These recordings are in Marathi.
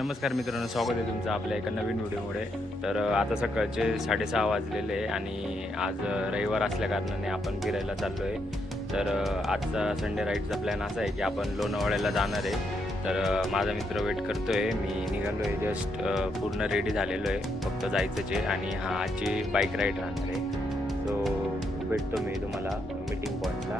नमस्कार मित्रांनो, स्वागत आहे तुमचं आपल्या एका नवीन व्हिडिओमुळे. तर आता सकाळचे 6:30 वाजलेले आहे आणि आज रविवार असल्याकारणाने आपण फिरायला चाललो आहे. तर आजचा संडे राईडचा प्लॅन असा आहे की आपण लोणावळ्याला जाणार आहे. तर माझा मित्र वेट करतो आहे. मी निघालो आहे, जस्ट पूर्ण रेडी झालेलो आहे, फक्त जायचंच आहे. आणि हा आजची बाईक राईड राहणार आहे. सो भेटतो मी तुम्हाला मीटिंग पॉईंटला.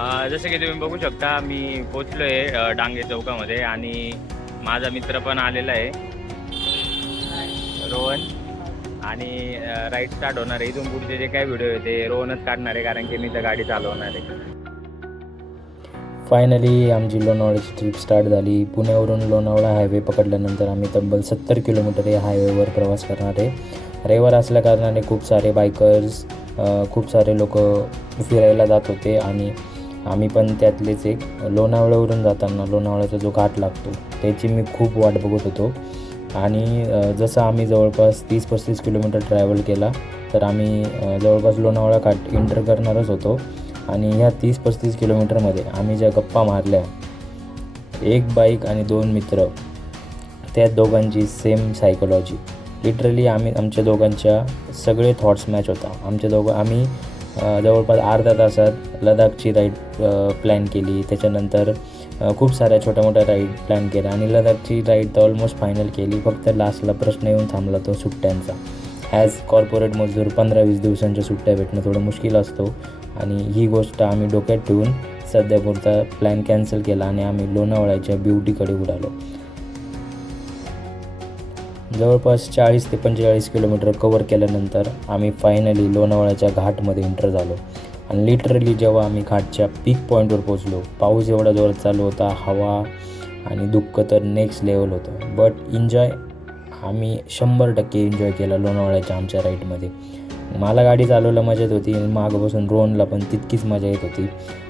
आणि जसं की तुम्ही बघू शकता, मी पोचलो आहे डांगे चौकामध्ये आणि माझा मित्र पण आलेला आहे, रोहन. आणि राईड स्टार्ट होणार आहे. इथून पुढचे जे काही व्हिडिओ आहे ते रोहनच काढणार आहे, कारण की मी तर गाडी चालवणार आहे. फायनली आमची लोणावळ्याची ट्रिप स्टार्ट झाली. पुण्यावरून लोणावळा हायवे पकडल्यानंतर आम्ही तब्बल 70 किलोमीटर या हायवेवर प्रवास करणार आहे. रविवार असल्याकारणाने खूप सारे बायकर्स, खूप सारे लोक फिरायला जात होते आणि आम्ही पण त्यातलेच एक. लोणावळ्यावरून जाताना लोणावळ्याचा जो घाट लागतो त्याची मी खूप वाट बघत होतो. आणि जसं आम्ही जवळपास 30-35 किलोमीटर ट्रॅव्हल केला तर आम्ही जवळपास लोणावळा घाट एंटर करणारच होतो. आणि ह्या 30-35 किलोमीटरमध्ये आम्ही ज्या गप्पा मारल्या, एक बाईक आणि 2 मित्र, त्या दोघांची सेम सायकोलॉजी. लिटरली आमच्या दोघांच्या सगळे थॉट्स मॅच होता. आम्ही जवळपास अर्ध्या तासात लडाखची राईड प्लॅन केली. त्याच्यानंतर खूप साऱ्या छोट्या मोठ्या राईड प्लॅन केल्या आणि लडाखची राईड तर ऑलमोस्ट फायनल केली. फक्त लास्टला प्रश्न येऊन थांबला तो सुट्ट्यांचा. ॲज कॉर्पोरेट मजूर 15-20 दिवसांच्या सुट्ट्या भेटणं थोडं मुश्किल असतो आणि ही गोष्ट आम्ही डोक्यात ठेवून सध्यापुरता प्लॅन कॅन्सल केला आणि आम्ही लोणावळ्याच्या ब्युटीकडे उडालो. जवळपास 40 ते 45 किलोमीटर कवर केल्यानंतर आम्ही फायनली लोणावळ्याच्या घाटमध्ये एंटर झालो. आणि लिटरली जेव्हा आम्ही घाटच्या पीक पॉईंटवर पोचलो, पाऊस एवढा जोरात चालू होता, हवा आणि दुःख तर नेक्स्ट लेवल होतं. बट एन्जॉय आम्ही 100% एन्जॉय केला लोणावळ्याच्या आमच्या राईडमध्ये. मला गाडी चालवायला मजा येत होती, मागं बसून रोहनला पण तितकीच मजा येत होती.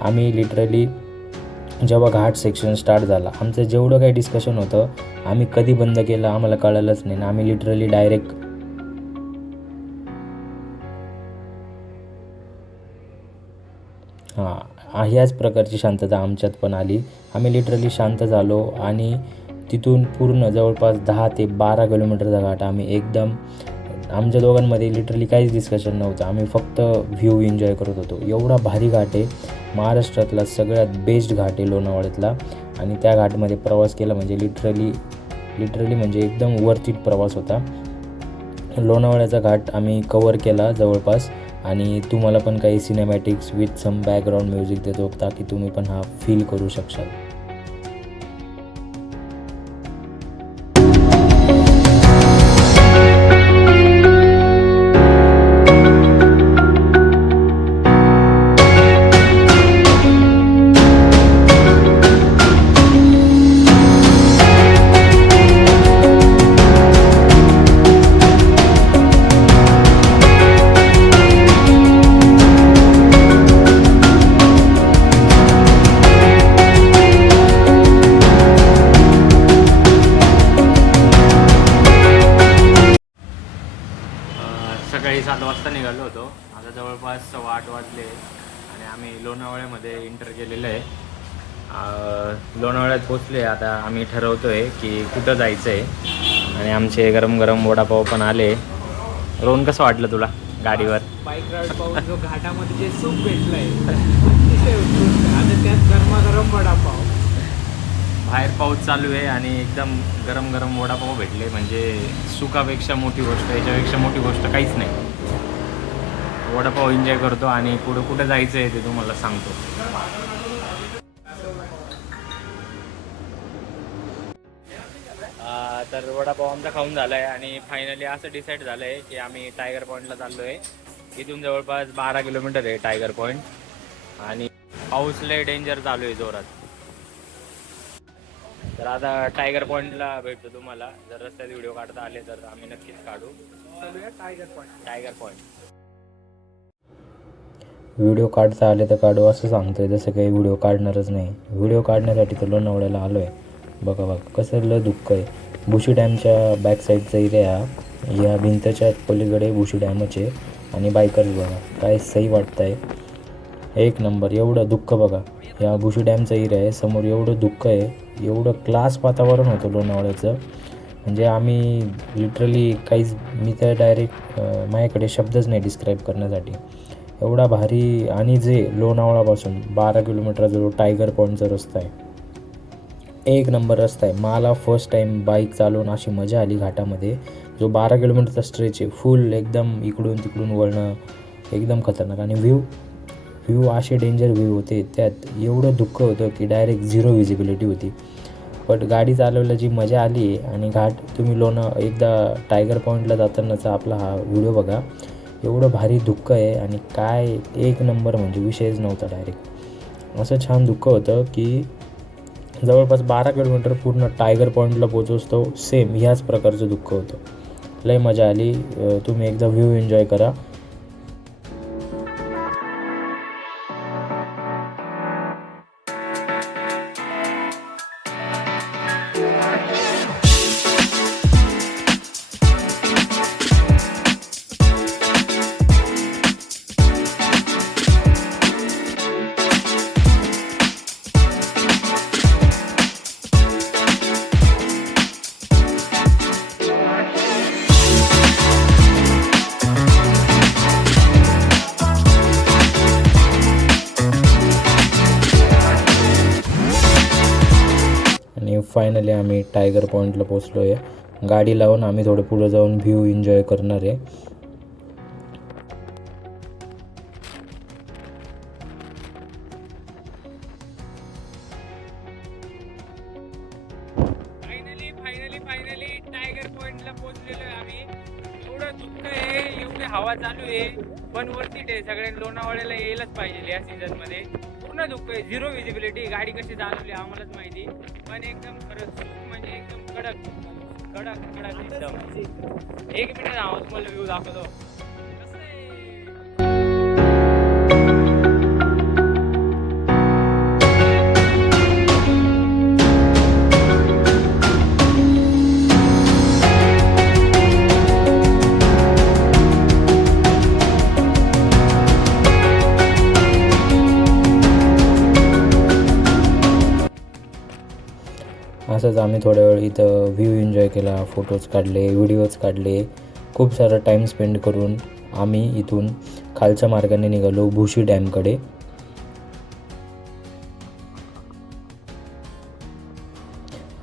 आम्ही लिटरली जेव्हा घाट सेक्शन स्टार्ट झाला, आमचं जेवढं काही डिस्कशन होतं आम्ही कधी बंद केलं आम्हाला कळालंच नाही. आम्ही लिटरली डायरेक्ट ह्याच प्रकारची शांतता आमच्यात पण आली. आम्ही लिटरली शांत झालो आणि तिथून पूर्ण जवळपास 10 ते 12 किलोमीटरचा घाट आम्ही एकदम, आमच्या दोघांमध्ये लिटरली काहीच डिस्कशन नव्हतं. आम्ही फक्त व्ह्यू एन्जॉय करत होतो. एवढा भारी घाट आहे, महाराष्ट्रातला सगळ्यात बेस्ट घाट आहे लोणावळ्यातला. आणि त्या घाटमध्ये प्रवास केला म्हणजे लिटरली म्हणजे एकदम वर्थ इट प्रवास होता. लोणावळ्याचा घाट आम्ही कवर केला जवळपास. आणि तुम्हाला पण काही cinematics with some background music देतो ताकी तुम्ही पण हा फील करू शकाल. सकाळी 7 वाजता निघालो होतो. आता जवळपास 8:15 वाजले आणि आम्ही लोणावळ्यामध्ये एंटर केलेलं आहे. लोणावळ्यात पोचले. आता आम्ही ठरवतो आहे की कुठं जायचं आहे. आणि आमचे गरम गरम वडापाव पण आले. रोहन, कसं वाटलं तुला गाडीवर बाईक राईड पाऊस जो घाटामध्ये जे सूप भेटलंय अतिशय उत्कृष्ट आणि त्यात गरमागरम वडापाव. बाहेर पाऊस चालू आहे आणि एकदम गरम गरम वडापाव भेटले म्हणजे सुखापेक्षा मोठी गोष्ट, याच्यापेक्षा मोठी गोष्ट काहीच नाही. वडापाव एन्जॉय करतो आणि पुढं कुठं जायचं आहे ते तुम्हाला सांगतो. तर वडापाव आमचा खाऊन झाला आहे आणि फायनली असं डिसाईड झालं आहे की आम्ही टायगर पॉईंटला चाललो आहे. इथून जवळपास 12 किलोमीटर आहे टायगर पॉईंट. आणि पाऊस लय डेंजर चालू आहे जोरात. तर आता टायगर पॉईंटला भेटतो तुम्हाला. जर रस्त्यात व्हिडिओ काढता आले तर आम्ही नक्कीच काढू. टायगर पॉईंट व्हिडिओ काढता आले तर काढू असं सांगतोय, जसं काही व्हिडिओ काढणारच नाही. व्हिडिओ काढण्यासाठी तर लोणावळ्याला आलो आहे. बघा कसं लय दुःख आहे. बुशी डॅमच्या बॅक साईडचा एरिया, या भिंतच्या पलीकडे बुशी डॅमच आहे. आणि बायकर्स बघा काय सही वाटतं आहे, एक नंबर. एवढं दुःख बघा, या बुशी डॅमचा एरिया आहे समोर, एवढं दुःख आहे एवढं क्लास वातावरण होतं लोणावळ्याचं, म्हणजे आम्ही लिटरली काहीच, मी तर डायरेक्ट माझ्याकडे शब्दच नाही डिस्क्राईब करण्यासाठी, एवढा भारी. आणि जे लोणावळापासून 12 किलोमीटरचा जो टायगर पॉईंटचा रस्ता आहे, एक नंबर रस्ता आहे. मला फर्स्ट टाईम बाईक चालवून अशी मजा आली घाटामध्ये. जो 12 किलोमीटरचा स्ट्रेच आहे, फुल एकदम इकडून तिकडून वळणं, एकदम खतरनाक. आणि व्ह्यू असे डेंजर व्ह्यू होते, त्यात एवढं दुःख होतं की डायरेक्ट झिरो विजिबिलिटी होती. बट गाडी चालवायला जी मजा आली आहे. आणि घाट तुम्ही एकदा टायगर पॉईंटला जातानाचा आपला हा व्हिडिओ बघा, एवढं भारी दुःख आहे. आणि काय एक नंबर, म्हणजे विषयच नव्हता. डायरेक्ट असं छान दुःख होतं की जवळपास 12 किलोमीटर पूर्ण टायगर पॉईंटला पोचवतो सेम ह्याच प्रकारचं दुःख होतं. लय मजा आली. तुम्ही एकदा व्ह्यू एन्जॉय करा. आणि फायनली आम्ही टायगर पॉईंटला पोचलो आहे. गाडी लावून आम्ही थोडं पुढे जाऊन व्ह्यू एन्जॉय करणार आहे. फायनली टायगर पॉइंटला पोहोचलेलो आहे आम्ही. एवढं दुःख आहे, एवढी हवा चालू आहे, पण वरती आहे. सगळ्या लोणावळ्याला यायलाच पाहिजे या सीझन मध्ये. पूर्ण दुःख आहे, झिरो विजिबिलिटी. गाडी कशी चालवली आम्हालाच माहिती, पण एकदम खरंच म्हणजे एकदम कडक एकदम. एक मिनिट आवाज तुम्हाला व्ह्यू दाखवतो. कसं आहे? असंच आम्ही थोड्या वेळ इथं व्ह्यू एन्जॉय केला, फोटोज काढले, व्हिडिओज काढले. खूप सारा टाईम स्पेंड करून आम्ही इथून खालच्या मार्गाने निघालो भुशी डॅमकडे.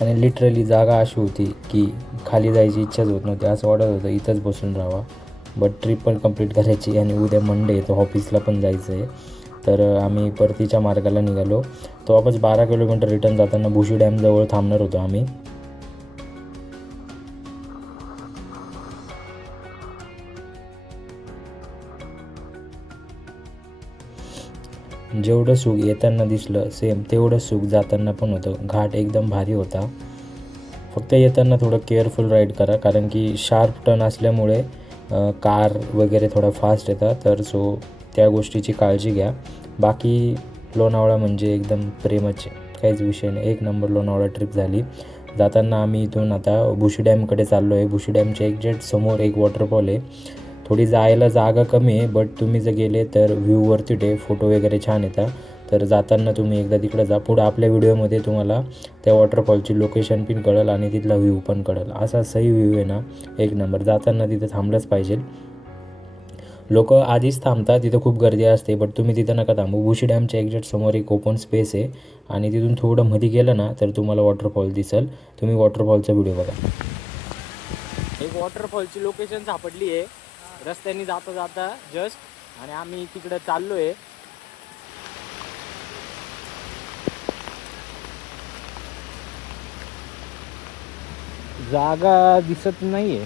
आणि लिटरली जागा अशी होती की खाली जायची इच्छाच होत नव्हती. असं वाटत होतं इथंच बसून राहावा. बट ट्रिप पण कंप्लीट करायची आणि उद्या मंडे, तर ऑफिसला पण जायचं आहे. तर आम्ही परतीच्या मार्गाला निघालो. तो वापस 12 किलोमीटर रिटर्न जाताना भुशी डॅमजवळ थांबणार होतो आम्ही. जेवढं सुख येताना दिसलं सेम तेवढं सुख जाताना पण होतं. घाट एकदम भारी होता. फक्त येताना थोडं केअरफुल राईड करा, कारण की शार्प टर्न असल्यामुळे कार वगैरे थोडा फास्ट येतात. तर सो त्या गोष्टीची काळजी घ्या. बाकी लोणावळा म्हणजे एकदम प्रेमच आहे, काहीच विषय नाही. एक नंबर लोणावळा ट्रिप झाली. जाताना आम्ही इथून आता भुशी डॅमकडे चाललो आहे. भुशी डॅमच्या एक्झॅक्ट समोर एक वॉटरफॉल आहे. थोडी जायला जागा कमी आहे, बट तुम्ही जर गेले तर व्ह्यू वरती आहे, फोटो वगैरे छान येतात. तर जाताना तुम्ही एकदा तिकडे जा. पुढं आपल्या व्हिडिओमध्ये तुम्हाला त्या वॉटरफॉलची लोकेशन पण कळेल आणि तिथला व्ह्यू पण कळेल. असा सही व्ह्यू आहे ना, एक नंबर. जाताना तिथं थांबलंच पाहिजे. लोक आधीच थांबतात, तिथं खूप गर्दी असते, बट तुम्ही तिथं नका थांबू. भुशी डॅमच्या एक्झॅक्ट समोर एक ओपन स्पेस आहे आणि तिथून थोडं मध्ये गेलं ना तर तुम्हाला वॉटरफॉल दिसेल. तुम्ही वॉटरफॉलचा व्हिडिओ बघा. एक वॉटरफॉलची लोकेशन सापडली आहे रस्त्याने जाता जाता जस्ट, आणि आम्ही तिकडे चाललोय. जागा दिसत नाहीये.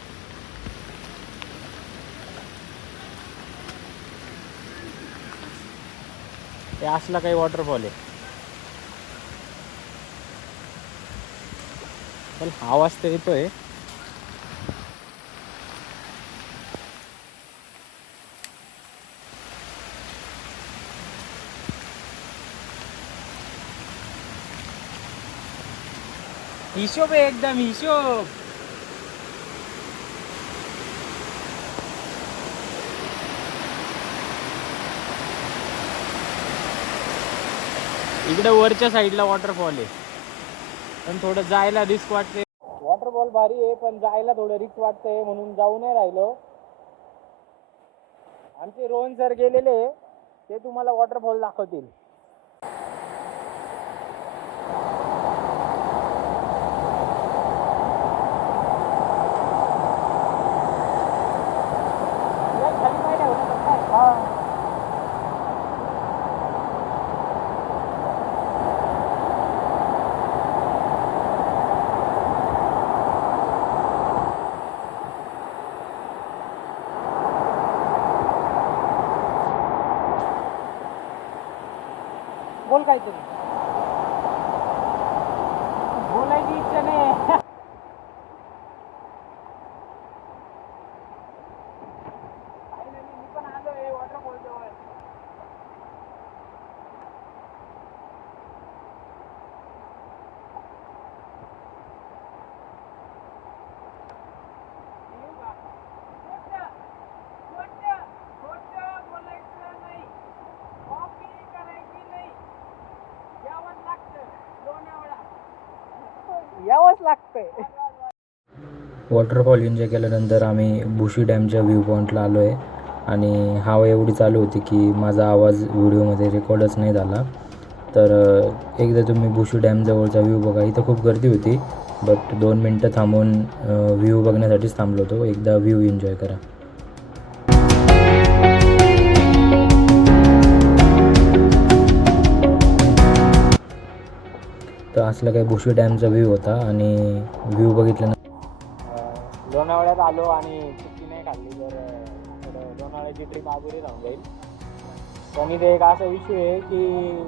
ते असला काही वॉटरफॉल आहे. पण आवाज तर येतोय. हिशोब आहे एकदम हिशोब. इकडे वरच्या साईडला वॉटरफॉल आहे. पण थोडं जायला रिस्क वाटते. वॉटरफॉल भारी आहे पण जायला थोडं रिस्क वाटतंय म्हणून जाऊ नाही राहिलो. आमचे रोहन सर गेलेले ते तुम्हाला वॉटरफॉल दाखवतील. बोल काहीतरी. बोलायची इच्छा नाही. मी पण आलोय वॉटरफॉल जवळ. बोलायचं नाही, कॉपी करायची नाही, यावंच लागतंय. वॉटरफॉल एन्जॉय केल्यानंतर आम्ही भुशी डॅमच्या व्ह्यू पॉईंटला आलो आहे आणि हवा एवढी चालू होती की माझा आवाज व्हिडिओमध्ये रेकॉर्डच नाही झाला. तर एकदा तुम्ही भुशी डॅमजवळचा व्ह्यू बघा. इथं खूप गर्दी होती बट 2 मिनटं थांबून व्ह्यू बघण्यासाठीच थांबलो होतो. एकदा व्ह्यू एन्जॉय करा. तर असला काही भुशी डॅमचा व्ह्यू होता आणि व्ह्यू बघितल्यानंतर लोणावळ्यात आलो आणि चिक्की नाही खाल्ली तर लोणावळ्याची ट्रिप अधुरी राहून जाईल. पण इथे एक असा इश्यू आहे की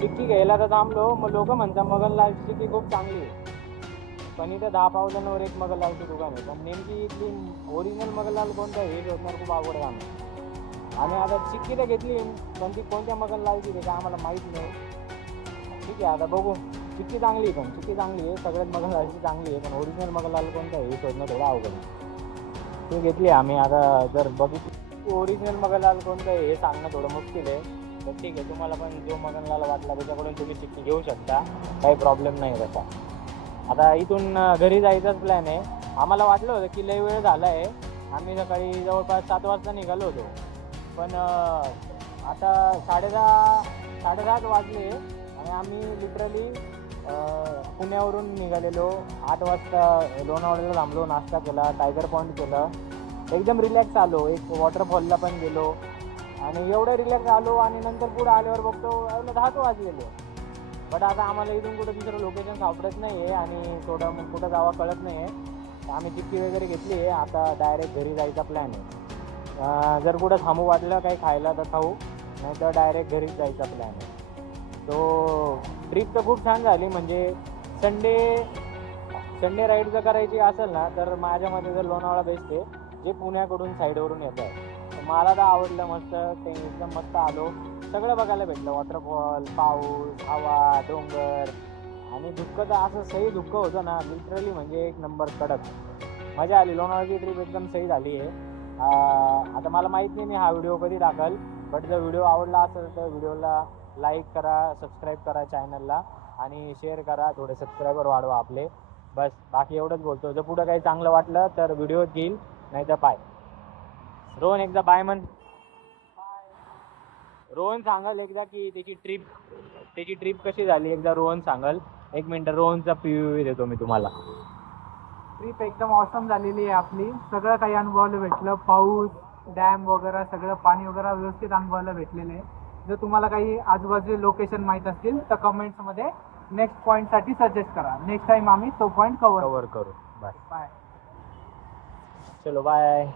चिक्की घ्यायला तर थांबलो, मग लोक म्हणतात मगनलालची चिक्की खूप चांगली आहे. पण इथं 10 पावलांवर एक मगनलालची दुकान आहे, पण नेमकी इथली ओरिजिनल मगनलाल कोणतं हे शोधणार खूप अवघड काम आहे. आणि आता चिक्की तर घेतली पण ती कोणत्या मगनलालची ते काय आम्हाला माहीत नाही. ठीक आहे आता बघू. चिक्की चांगली आहे, पण चिक्की चांगली आहे, सगळ्यात मगनलालची चांगली आहे, पण ओरिजिनल मगनलाल कोणतं हे शोधणं थोडं अवघड आहे. ते घेतली आम्ही. आता जर बघितली ओरिजिनल मगनलाल कोणतं हे सांगणं थोडं मुश्किल आहे. तर ठीक आहे, तुम्हाला पण जो मगनलाल वाटला त्याच्याकडून तुम्ही चिक्की घेऊ शकता, काही प्रॉब्लेम नाही तसा. आता इथून घरी जायचाच प्लॅन आहे. आम्हाला वाटलं होतं की लई वेळ झाला आहे. आम्ही सकाळी जवळपास 7 वाजता निघालो होतो, पण आता 7:30 वाजले आणि आम्ही लिटरली पुण्यावरून निघालेलो. 8 वाजता लोणावळ्याला थांबलो, नाश्ता केला, टायगर पॉईंट केलं, एकदम रिलॅक्स आलो. एक वॉटरफॉलला पण गेलो आणि एवढं रिलॅक्स आलो आणि नंतर पुढे आल्यावर बघतो 10 वाजलेले. बट आता आम्हाला इथून कुठं दुसरं लोकेशन सापडत नाही आहे आणि थोडं मग कुठं जावं कळत नाही आहे. आम्ही चिक्की वगैरे घेतली आहे. आता डायरेक्ट घरी जायचा प्लॅन आहे. जर कुठं थांबू वाटलं काही खायला तर खाऊ, नाही तर डायरेक्ट घरीच जायचा प्लॅन आहे. तो ट्रिप तर खूप छान झाली. म्हणजे संडे राईड जर करायची असेल ना तर माझ्या मते तर लोणावळा बेस्ट आहे, जे पुण्याकडून साईडवरून येत आहे. तर मला तर आवडलं मस्त. ते एकदम मस्त आलो, सगळं बघायला भेटलं. वॉटरफॉल, पाऊस, हवा, डोंगर आणि धुक्क तर असं सही धुक्क होतं ना लिटरली, म्हणजे एक नंबर कडक. मजा आली. लोणावळ्याची ट्रिप एकदम सही झाली आहे. आता मला माहीत नाही मी हा व्हिडिओ कधी टाकल, बट जर व्हिडिओ आवडला असेल तर व्हिडिओला लाईक करा, सबस्क्राईब करा चॅनलला आणि शेअर करा. थोडे सबस्क्रायबर वाढवा आपले. बस बाकी एवढंच बोलतो. जर पुढं काही चांगलं वाटलं तर व्हिडिओ घेईल, नाही तर बाय. रोहन एकदा बाय म्हण. रोहन सांगाल एकदा की त्याची ट्रिप कशी झाली एकदा रोहन सांगाल. 1 मिनटं रोहनचा POV देतो मी तुम्हाला. ट्रिप एकदम ऑसम झालेली आहे आपली. सगळं काही अनुभवायला भेटलं. पाऊस, डॅम वगैरे सगळं पाणी वगैरे व्यवस्थित अनुभवायला भेटलेलं आहे. जर तुम्हाला काही आजूबाजूचे लोकेशन माहीत असतील तर कमेंट्समध्ये नेक्स्ट पॉईंटसाठी सजेस्ट करा. नेक्स्ट टाईम आम्ही तो पॉईंट कव्हर करू. बाय. बाय. चलो बाय.